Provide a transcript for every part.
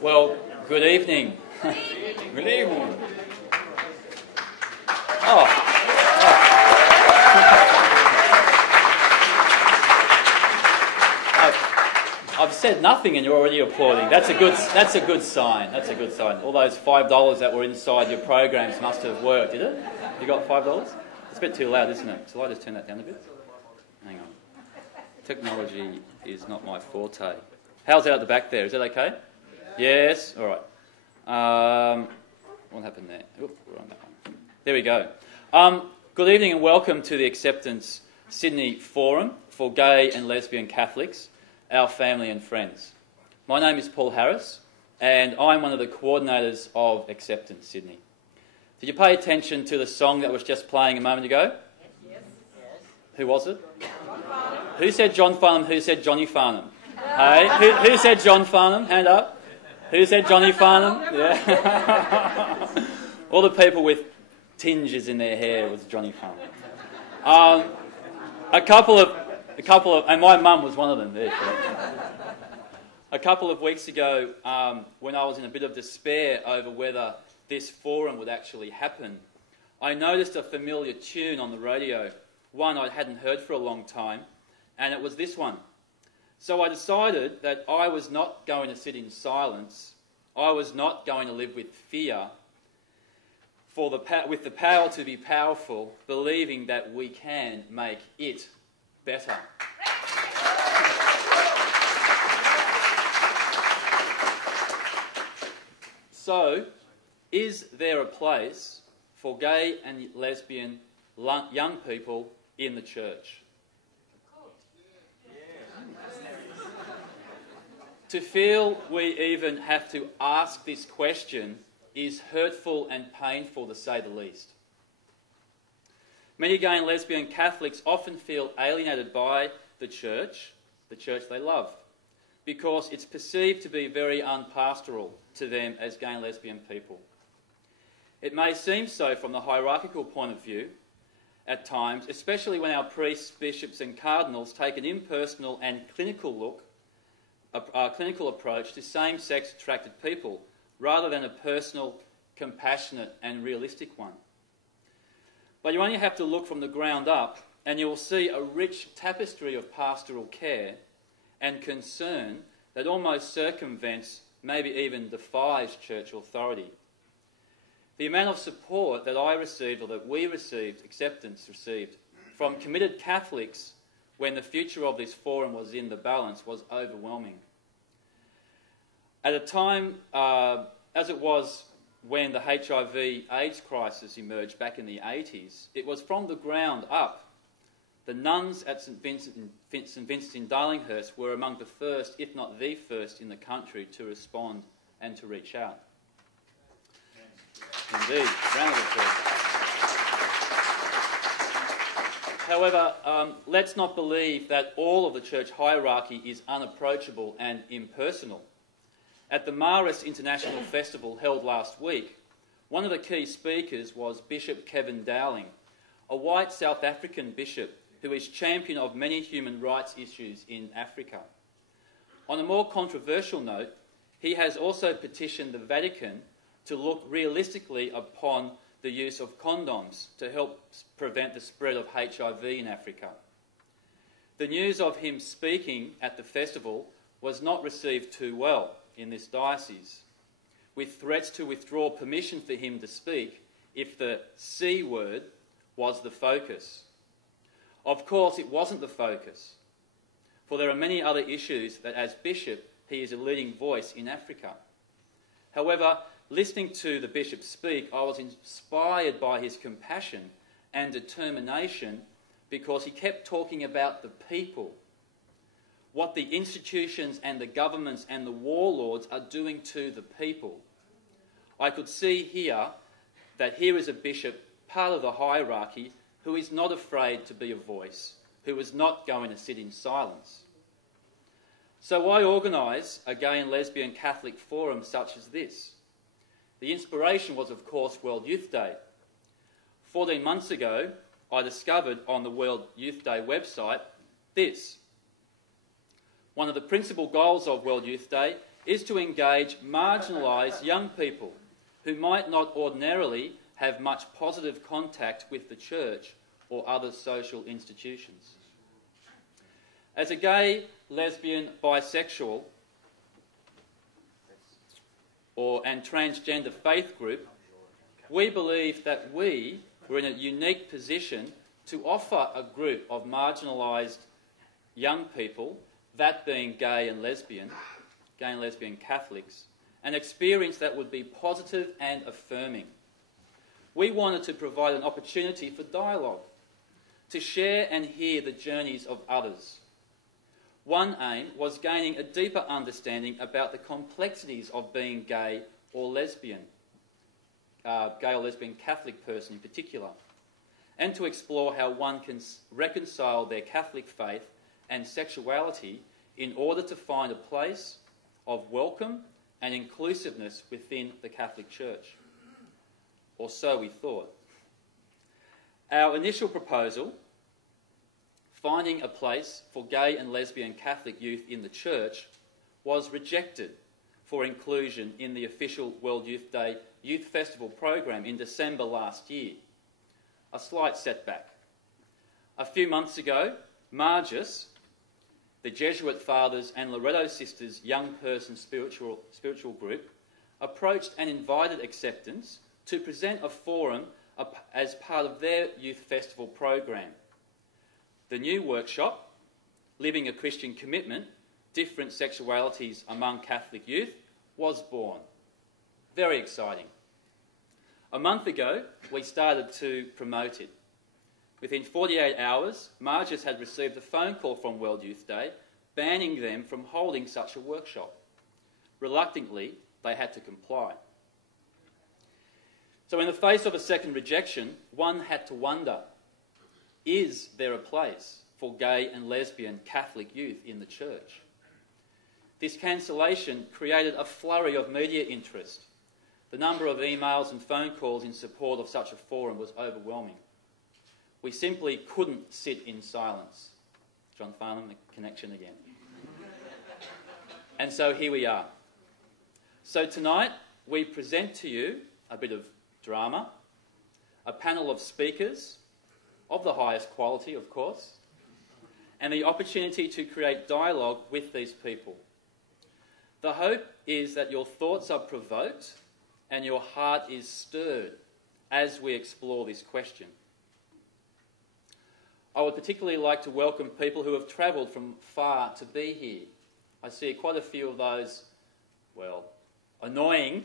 Well, good evening. Good evening. I've said nothing and you're already applauding. That's a good sign. That's a good sign. All those $5 that were inside your programs must have worked, did it? You got $5? It's a bit too loud, isn't it? Shall I just turn that down a bit? Hang on. Technology is not my forte. How's it at the back there? Is that okay? Yes? All right. What happened there? Oop, we're on that one. There we go. Good evening and welcome to the Acceptance Sydney Forum for Gay and Lesbian Catholics, our family and friends. My name is Paul Harris and I'm one of the coordinators of Acceptance Sydney. Did you pay attention to the song that was just playing a moment ago? Yes. Who was it? John Farnham. Who said John Farnham? Who said Johnny Farnham? Hey, who said John Farnham? Hand up. Who said Johnny Farnham? Yeah. All the people with tinges in their hair was Johnny Farnham. A couple of, and my mum was one of them. There, a couple of weeks ago, when I was in a bit of despair over whether this forum would actually happen, I noticed a familiar tune on the radio, one I hadn't heard for a long time, and it was this one. So I decided that I was not going to sit in silence. I was not going to live with fear, with the power to be powerful, believing that we can make it better. So, is there a place for gay and lesbian young people in the church? To feel we even have to ask this question is hurtful and painful, to say the least. Many gay and lesbian Catholics often feel alienated by the church they love, because it's perceived to be very unpastoral to them as gay and lesbian people. It may seem so from the hierarchical point of view at times, especially when our priests, bishops and cardinals take an impersonal and clinical approach to same-sex attracted people, rather than a personal, compassionate and realistic one. But you only have to look from the ground up and you will see a rich tapestry of pastoral care and concern that almost circumvents, maybe even defies church authority. The amount of support that I received, or that we received, Acceptance received, from committed Catholics when the future of this forum was in the balance was overwhelming. At a time, as it was when the HIV/AIDS crisis emerged back in the 80s, it was from the ground up. The nuns at St Vincent in Darlinghurst were among the first, if not the first, in the country to respond and to reach out. Indeed, round of applause. However, let's not believe that all of the church hierarchy is unapproachable and impersonal. At the Maris International Festival held last week, one of the key speakers was Bishop Kevin Dowling, a white South African bishop who is champion of many human rights issues in Africa. On a more controversial note, he has also petitioned the Vatican to look realistically upon the use of condoms to help prevent the spread of HIV in Africa. The news of him speaking at the festival was not received too well in this diocese, with threats to withdraw permission for him to speak if the C word was the focus. Of course, it wasn't the focus, for there are many other issues that as bishop he is a leading voice in Africa. However, listening to the bishop speak, I was inspired by his compassion and determination, because he kept talking about the people, what the institutions and the governments and the warlords are doing to the people. I could see here that here is a bishop, part of the hierarchy, who is not afraid to be a voice, who is not going to sit in silence. So I organise a gay and lesbian Catholic forum such as this. The inspiration was, of course, World Youth Day. 14 months ago, I discovered on the World Youth Day website this. One of the principal goals of World Youth Day is to engage marginalised young people who might not ordinarily have much positive contact with the church or other social institutions. As a gay, lesbian, bisexual and transgender faith group, we believe that we were in a unique position to offer a group of marginalised young people, that being gay and lesbian Catholics, an experience that would be positive and affirming. We wanted to provide an opportunity for dialogue, to share and hear the journeys of others. One aim was gaining a deeper understanding about the complexities of being gay or lesbian Catholic person in particular, and to explore how one can reconcile their Catholic faith and sexuality in order to find a place of welcome and inclusiveness within the Catholic Church. Or so we thought. Our initial proposal, finding a place for gay and lesbian Catholic youth in the Church, was rejected for inclusion in the official World Youth Day Youth Festival program in December last year. A slight setback. A few months ago, Margus, the Jesuit Fathers and Loretto Sisters Young Person Spiritual Group, approached and invited acceptance to present a forum as part of their youth festival program. The new workshop, Living a Christian Commitment, Different Sexualities Among Catholic Youth, was born. Very exciting. A month ago, we started to promote it. Within 48 hours, Margus had received a phone call from World Youth Day banning them from holding such a workshop. Reluctantly, they had to comply. So in the face of a second rejection, one had to wonder, is there a place for gay and lesbian Catholic youth in the Church? This cancellation created a flurry of media interest. The number of emails and phone calls in support of such a forum was overwhelming. We simply couldn't sit in silence. John Farnham, the connection again. And so here we are. So tonight we present to you a bit of drama, a panel of speakers of the highest quality, of course, and the opportunity to create dialogue with these people. The hope is that your thoughts are provoked and your heart is stirred as we explore this question. I would particularly like to welcome people who have travelled from far to be here. I see quite a few of those, well, annoying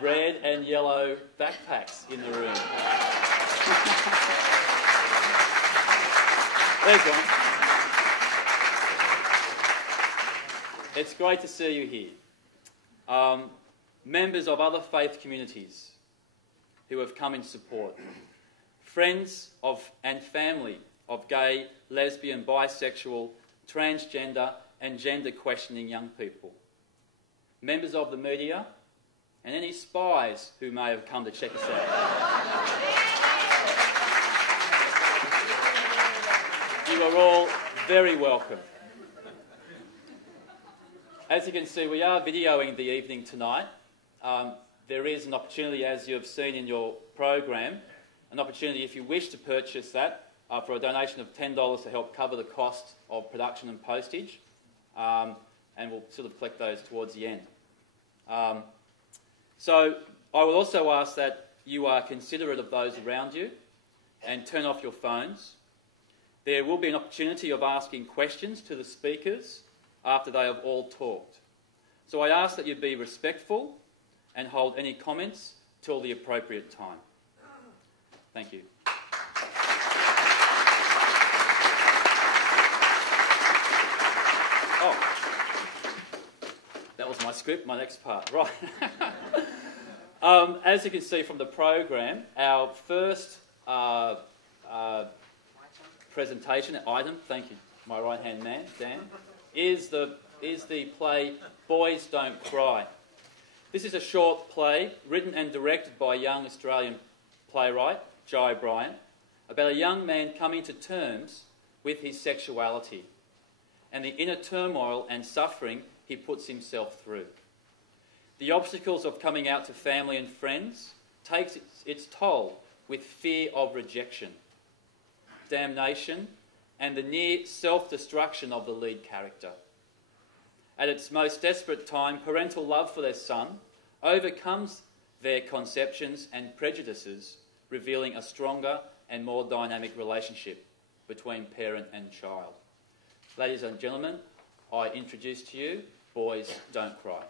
red and yellow backpacks in the room. There's one. It's great to see you here. Members of other faith communities who have come in support. Friends of and family of gay, lesbian, bisexual, transgender and gender questioning young people. Members of the media and any spies who may have come to check us out. You are all very welcome. As you can see, we are videoing the evening tonight. There is an opportunity, as you have seen in your program, an opportunity if you wish to purchase that for a donation of $10 to help cover the cost of production and postage, and we'll sort of collect those towards the end. So I will also ask that you are considerate of those around you and turn off your phones. There will be an opportunity of asking questions to the speakers after they have all talked. So I ask that you be respectful and hold any comments till the appropriate time. Thank you. Oh, that was my script, my next part. Right. As you can see from the program, our first presentation item, thank you, my right-hand man, Dan, is the play Boys Don't Cry. This is a short play written and directed by a young Australian playwright, Jai Bryant, about a young man coming to terms with his sexuality and the inner turmoil and suffering he puts himself through. The obstacles of coming out to family and friends takes its toll with fear of rejection, damnation, and the near self-destruction of the lead character. At its most desperate time, parental love for their son overcomes their conceptions and prejudices, revealing a stronger and more dynamic relationship between parent and child. Ladies and gentlemen, I introduce to you Boys Don't Cry.